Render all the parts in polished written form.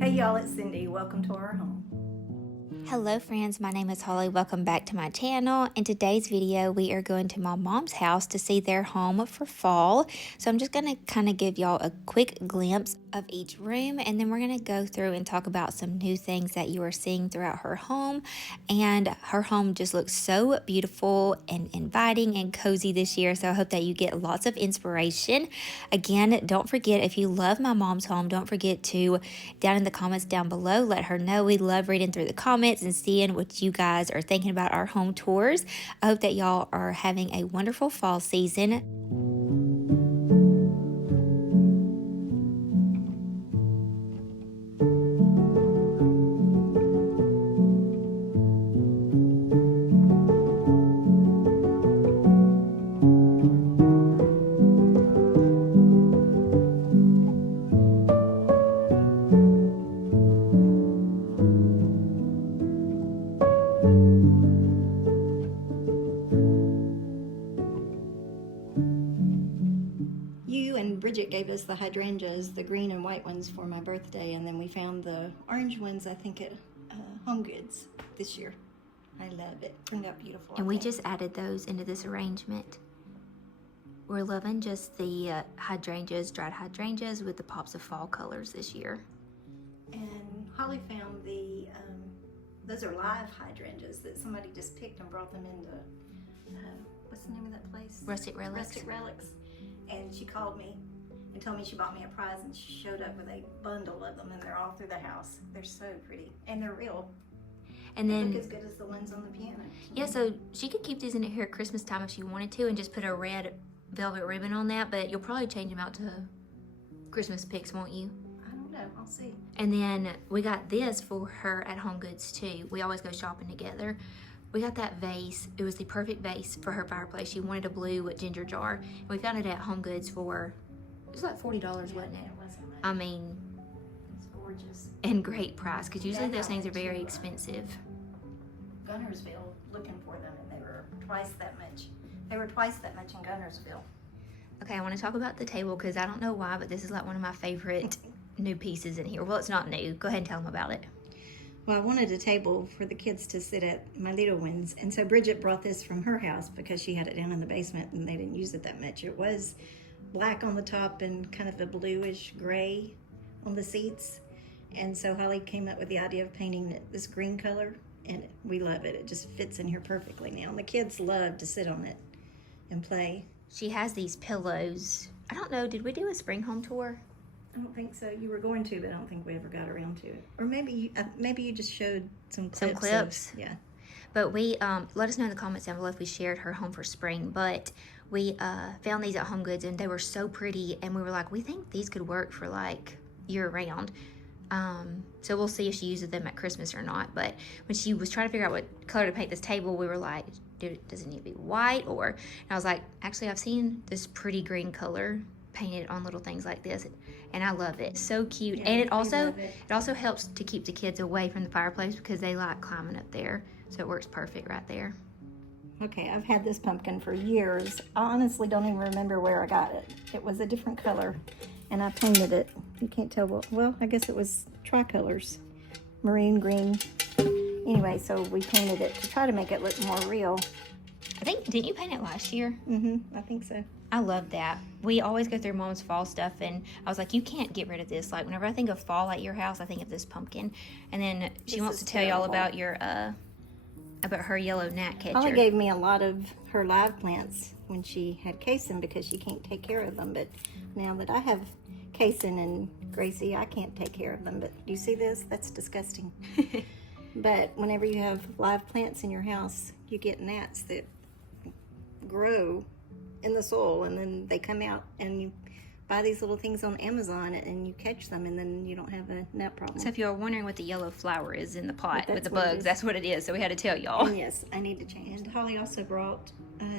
Hey y'all, it's Cindy. Welcome to our home. Hello friends, my name is Holly. Welcome back to my channel. In today's video, we are going to my mom's house to see their home for fall. So I'm just going to kind of give y'all a quick glimpse of each room, and then we're going to go through and talk about some new things that you are seeing throughout her home. And her home just looks so beautiful and inviting and cozy this year. So I hope that you get lots of inspiration. Again, don't forget, if you love my mom's home, don't forget to, down in the comments down below, let her know. We love reading through the comments and seeing what you guys are thinking about our home tours. I hope that y'all are having a wonderful fall season. Bridget gave us the hydrangeas, the green and white ones, for my birthday, and then we found the orange ones, I think, at Home Goods this year. I love it. Turned out beautiful. And we just added those into this arrangement. We're loving just the hydrangeas, dried hydrangeas with the pops of fall colors this year. And Holly found the, those are live hydrangeas that somebody just picked and brought them into, what's the name of that place? Rustic Relics. Rustic Relics. And she called me and told me she bought me a prize, and she showed up with a bundle of them, and they're all through the house. They're so pretty, and they're real. And then they look as good as the ones on the piano. Yeah, so she could keep these in here at Christmas time if she wanted to, and just put a red velvet ribbon on that. But you'll probably change them out to Christmas picks, won't you? I don't know. I'll see. And then we got this for her at Home Goods too. We always go shopping together. We got that vase. It was the perfect vase for her fireplace. She wanted a blue ginger jar. And we found it at Home Goods for, it was like $40, wasn't it? It wasn't much. I mean, it's gorgeous. And great price, because usually those things are very expensive. Gunnersville looking for them, and they were twice that much. They were twice that much in Gunnersville. Okay, I want to talk about the table, because I don't know why, but this is like one of my favorite new pieces in here. Well, it's not new. Go ahead and tell them about it. Well, I wanted a table for the kids to sit at, my little ones, and so Bridget brought this from her house because she had it down in the basement and they didn't use it that much. It was black on the top and kind of a bluish gray on the seats, and so Holly came up with the idea of painting it this green color, and we love it. It just fits in here perfectly now, and the kids love to sit on it and play. She has these pillows. I don't know, did we do a spring home tour? I don't think so. You were going to, but I don't think we ever got around to it. Or maybe you just showed some clips. Yeah. But we, let us know in the comments down below if we shared her home for spring. But we found these at Home Goods, and they were so pretty. And we were like, we think these could work for like year round. So we'll see if she uses them at Christmas or not. But when she was trying to figure out what color to paint this table, we were like, dude, does it need to be white? And I was like, actually, I've seen this pretty green color painted on little things like this, and I love it. So cute. Yeah, and it also helps to keep the kids away from the fireplace, because they like climbing up there, so it works perfect right there. Okay, I've had this pumpkin for years. I honestly don't even remember where I got it. It was a different color, and I painted it. You can't tell what, well, I guess it was tricolors, marine green. Anyway, so we painted it to try to make it look more real. I think, didn't you paint it last year? I think so. I love that. We always go through Mom's fall stuff, and I was like, you can't get rid of this. Like, whenever I think of fall at your house, I think of this pumpkin. And then she wants to tell y'all about your, about her yellow gnat catcher. Holly gave me a lot of her live plants when she had Kason, because she can't take care of them. But now that I have Kason and Gracie, I can't take care of them. But do you see this? That's disgusting. But whenever you have live plants in your house, you get gnats that grow in the soil, and then they come out, and you buy these little things on Amazon and you catch them, and then you don't have a nut problem. So if you're wondering what the yellow flower is in the pot with the what it bugs, is. that's what it is. So we had to tell y'all. And yes, I need to change. And Holly also brought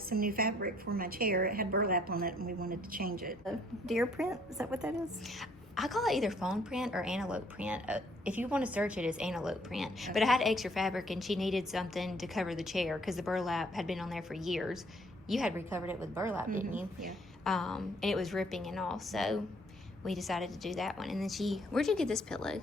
some new fabric for my chair. It had burlap on it, and we wanted to change it. Deer print, is that what that is? I call it either fawn print or antelope print. If you want to search it, it's antelope print. Okay. But I had extra fabric, and she needed something to cover the chair because the burlap had been on there for years. You had recovered it with burlap, didn't you? Yeah. And it was ripping and all, so we decided to do that one. And then where'd you get this pillow?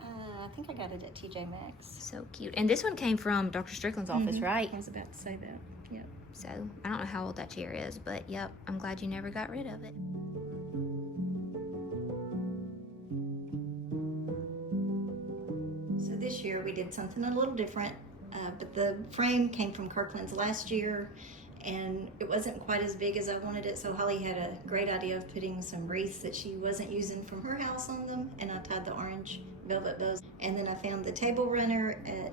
I think I got it at TJ Maxx. So cute. And this one came from Dr. Strickland's office, right? I was about to say that. Yep. So I don't know how old that chair is, but yep, I'm glad you never got rid of it. So this year we did something a little different, but the frame came from Kirkland's last year, and it wasn't quite as big as I wanted it, so Holly had a great idea of putting some wreaths that she wasn't using from her house on them, and I tied the orange velvet bows. And then I found the table runner at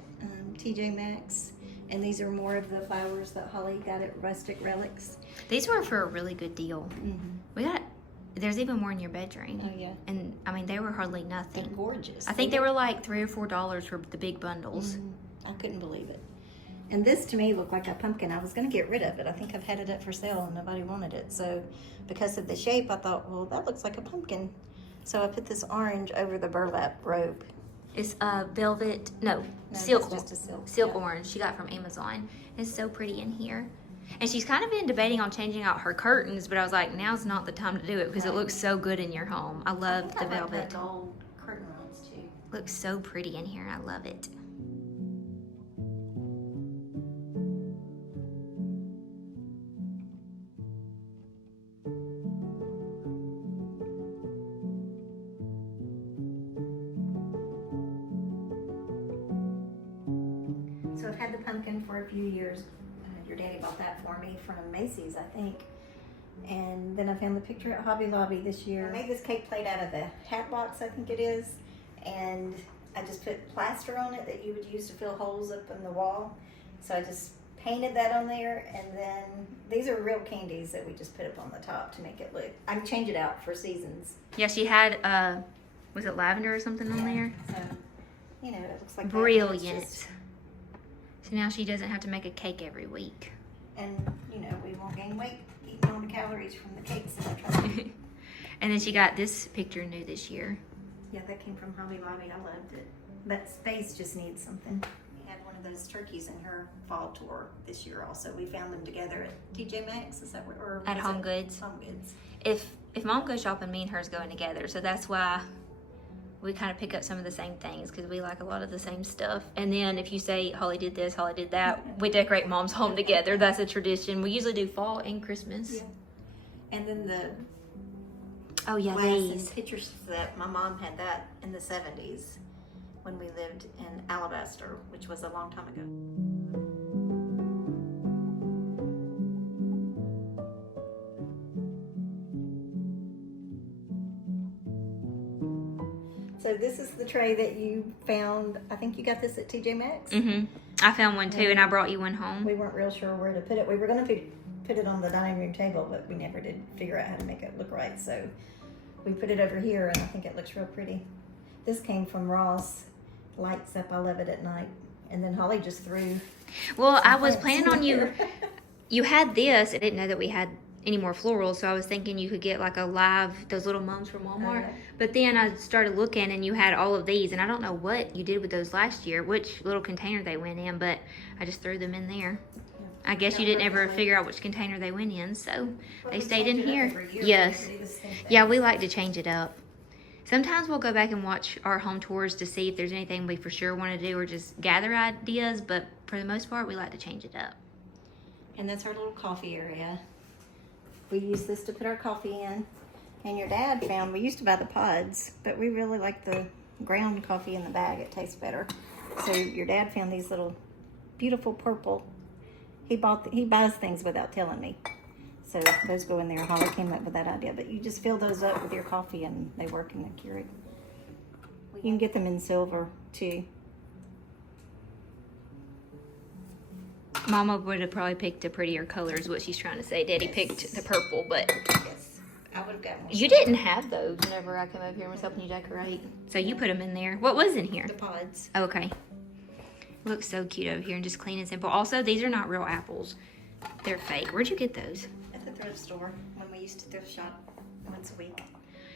TJ Maxx, and these are more of the flowers that Holly got at Rustic Relics. These were for a really good deal. There's even more in your bedroom. Oh yeah. And I mean, they were hardly nothing. They're gorgeous. I think they were like $3 or $4 for the big bundles. I couldn't believe it. And this to me looked like a pumpkin. I was going to get rid of it. I think I've had it up for sale and nobody wanted it. So because of the shape, I thought, well, that looks like a pumpkin. So I put this orange over the burlap robe. It's velvet, no, silk. silk, Just a silk. silk orange she got from Amazon. It's so pretty in here. And she's kind of been debating on changing out her curtains, but I was like, now's not the time to do it because it looks so good in your home. I love the velvet. Like gold curtain rods too. Looks so pretty in here. I love it. So I've had the pumpkin for a few years. Your daddy bought that for me from Macy's, I think. And then I found the picture at Hobby Lobby this year. I made this cake plate out of the hat box, I think it is. And I just put plaster on it that you would use to fill holes up in the wall. So I just painted that on there. And then these are real candies that we just put up on the top to make it look. I can change it out for seasons. Yeah, she had, was it lavender or something on there? So, you know, it looks like brilliant. So now she doesn't have to make a cake every week. And, you know, we won't gain weight eating all the calories from the cakes that I try. And then she got this picture new this year. Yeah, that came from Hobby Lobby. I loved it. But space just needs something. We had one of those turkeys in her fall tour this year also. We found them together at TJ Maxx. Is that what? Or at Home Goods. Home Goods. If Mom goes shopping, me and her's going together. So that's why we kind of pick up some of the same things because we like a lot of the same stuff. And then if you say Holly did this, Holly did that, we decorate Mom's home together. That's a tradition. We usually do fall and Christmas. Yeah. And then the glass and pictures that my mom had that in the 70s when we lived in Alabaster, which was a long time ago. So this is the tray that you found. I think you got this at TJ Maxx. I found one too, and I brought you one home. We weren't real sure where to put it. We were going to put it on the dining room table, but we never did figure out how to make it look right. So we put it over here, and I think it looks real pretty. This came from Ross. Lights up. I love it at night. And then Holly just threw. Well, I was planning on you. You had this. I didn't know that we had any more florals, so I was thinking you could get like those little mums from Walmart. Okay. But then I started looking, and you had all of these, and I don't know what you did with those last year, which little container they went in, but I just threw them in there. I guess you didn't ever figure out which container they went in, so they stayed in here. Yes. Yeah, we like to change it up. Sometimes we'll go back and watch our home tours to see if there's anything we for sure want to do or just gather ideas, but for the most part, we like to change it up. And that's our little coffee area. We use this to put our coffee in. And your dad found, we used to buy the pods, but we really like the ground coffee in the bag. It tastes better. So your dad found these little beautiful purple. He buys things without telling me. So those go in there. Holly came up with that idea. But you just fill those up with your coffee and they work in the Keurig. You can get them in silver too. Mama would have probably picked a prettier color is what she's trying to say. Daddy picked the purple, but Yes, I would have got more. you didn't have those whenever I came over here and was helping you decorate. So you put them in there. What was in here? The pods. Okay. Looks so cute over here and just clean and simple. Also, these are not real apples. They're fake. Where'd you get those? At the thrift store when we used to thrift shop once a week.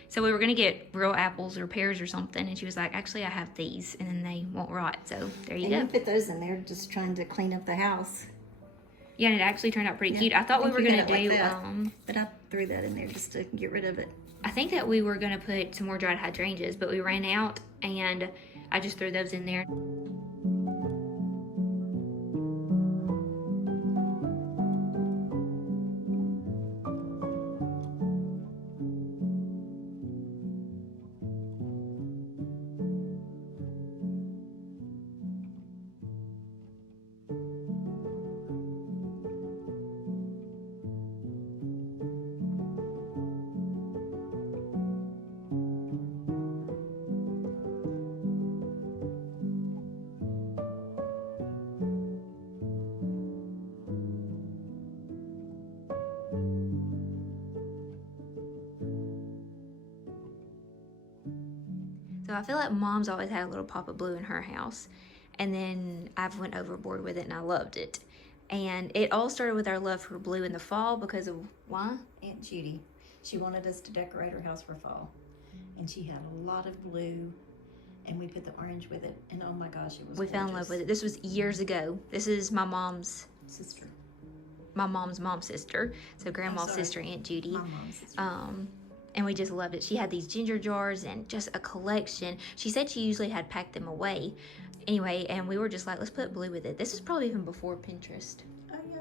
So we were going to get real apples or pears or something, and she was like, actually, I have these, and then they won't rot. So there you go. You put those in there just trying to clean up the house. Yeah, and it actually turned out pretty cute. I thought we were going to do... but I threw that in there just to get rid of it. I think that we were going to put some more dried hydrangeas, but we ran out, and I just threw those in there. So I feel like Mom's always had a little pop of blue in her house. And then I've went overboard with it and I loved it. And it all started with our love for blue in the fall because of why? Aunt Judy, she wanted us to decorate her house for fall. And she had a lot of blue and we put the orange with it. And oh my gosh, it was We fell in love with it. This was years ago. This is my mom's sister. My mom's mom's sister. So grandma's sister, Aunt Judy. My mom's sister. And we just loved it. She had these ginger jars and just a collection. She said she usually had packed them away. Anyway, and we were just like, let's put blue with it. This was probably even before Pinterest. Oh, yeah.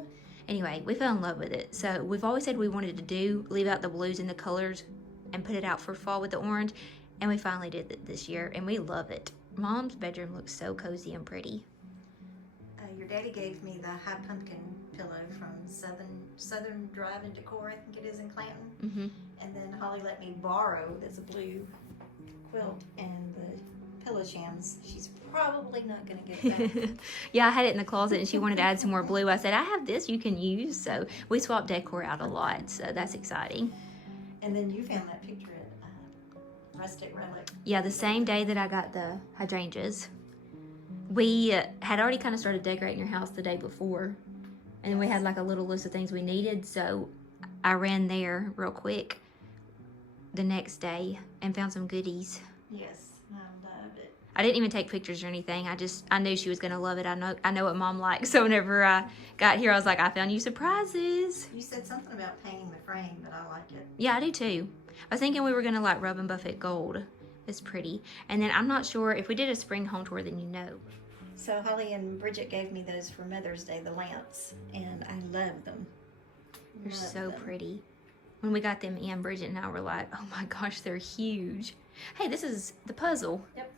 Anyway, we fell in love with it. So we've always said we wanted to leave out the blues and the colors and put it out for fall with the orange. And we finally did it this year, and we love it. Mom's bedroom looks so cozy and pretty. Your daddy gave me the high pumpkin pillow from Southern Drive in Decor, I think it is in Clanton. Mm-hmm. And then Holly let me borrow this blue quilt and the pillow shams. She's probably not going to get it back. Yeah, I had it in the closet and she wanted to add some more blue. I said, I have this you can use. So we swapped decor out a lot. So that's exciting. And then you found that picture at Rustic Relic. Yeah, the same day that I got the hydrangeas. We had already kind of started decorating your house the day before. And then we had like a little list of things we needed. So I ran there real quick the next day and found some goodies. Yes, I love it. I didn't even take pictures or anything. I knew she was gonna love it. I know what Mom likes. So whenever I got here, I was like, I found you surprises. You said something about painting the frame, but I like it. Yeah, I do too. I was thinking we were gonna like rub and buff it gold. It's pretty. And then I'm not sure if we did a spring home tour, then you know. So Holly and Bridget gave me those for Mother's Day, the lamps, and I love them. They're so pretty. When we got them in, Bridget and I were like, oh my gosh, they're huge. Hey, this is the puzzle. Yep.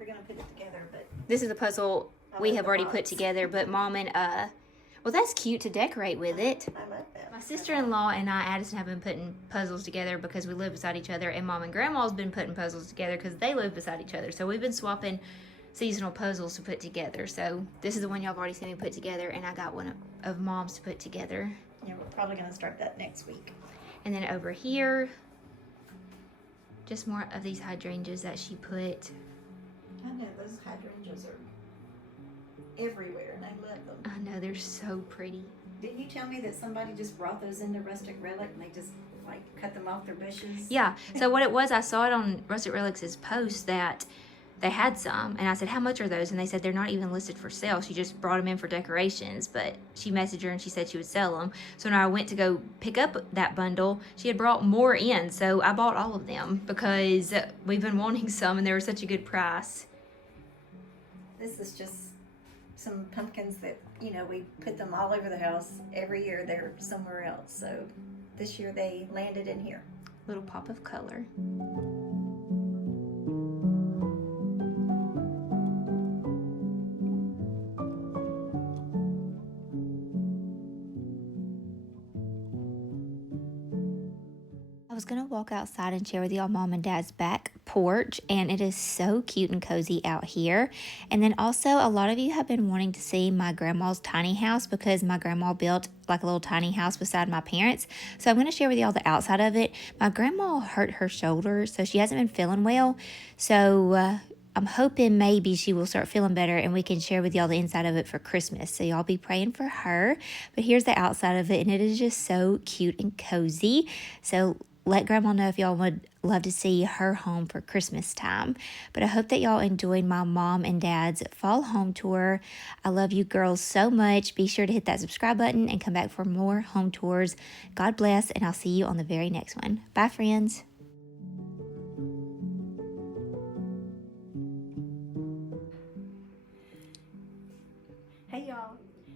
We're going to put it together, but... This is the puzzle we have already put together, but Mom and, well, that's cute to decorate with it. I love that. My sister-in-law and I, Addison, have been putting puzzles together because we live beside each other, and Mom and Grandma's been putting puzzles together because they live beside each other. So we've been swapping seasonal puzzles to put together. So this is the one y'all have already seen me put together, and I got one of Mom's to put together. Yeah, we're probably going to start that next week. And then over here, just more of these hydrangeas that she put. I know, those hydrangeas are everywhere, and I love them. I know, they're so pretty. Didn't you tell me that somebody just brought those into Rustic Relic, and they just, like, cut them off their bushes? Yeah, so what it was, I saw it on Rustic Relics' post that they had some, and I said, how much are those? And they said they're not even listed for sale. She just brought them in for decorations, but she messaged her and she said she would sell them. So when I went to go pick up that bundle, she had brought more in, so I bought all of them because we've been wanting some and they were such a good price. This is just some pumpkins that, you know, we put them all over the house. Every year they're somewhere else, so this year they landed in here. Little pop of color. was going to walk outside and share with y'all mom and dad's back porch, and it is so cute and cozy out here. And then also, a lot of you have been wanting to see my grandma's tiny house because my grandma built like a little tiny house beside my parents. So I'm going to share with y'all the outside of it. My grandma hurt her shoulder, so she hasn't been feeling well. So I'm hoping maybe she will start feeling better and we can share with y'all the inside of it for Christmas. So y'all be praying for her. But here's the outside of it, and it is just so cute and cozy. So let Grandma know if y'all would love to see her home for Christmas time. But I hope that y'all enjoyed my mom and dad's fall home tour. I love you girls so much. Be sure to hit that subscribe button and come back for more home tours. God bless, and I'll see you on the very next one. Bye, friends.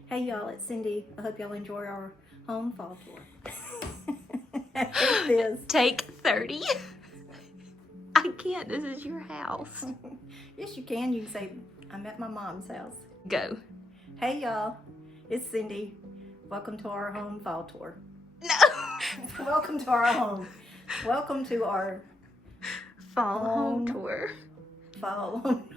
Hey y'all, it's Cindy. I hope y'all enjoy our home fall tour. Take 30. I can't. This is your house. Yes, you can. You can say, I'm at my mom's house. Go. Hey y'all, it's Cindy. Welcome to our home fall tour. No. Welcome to our home. Welcome to our Fall home tour. Fall home.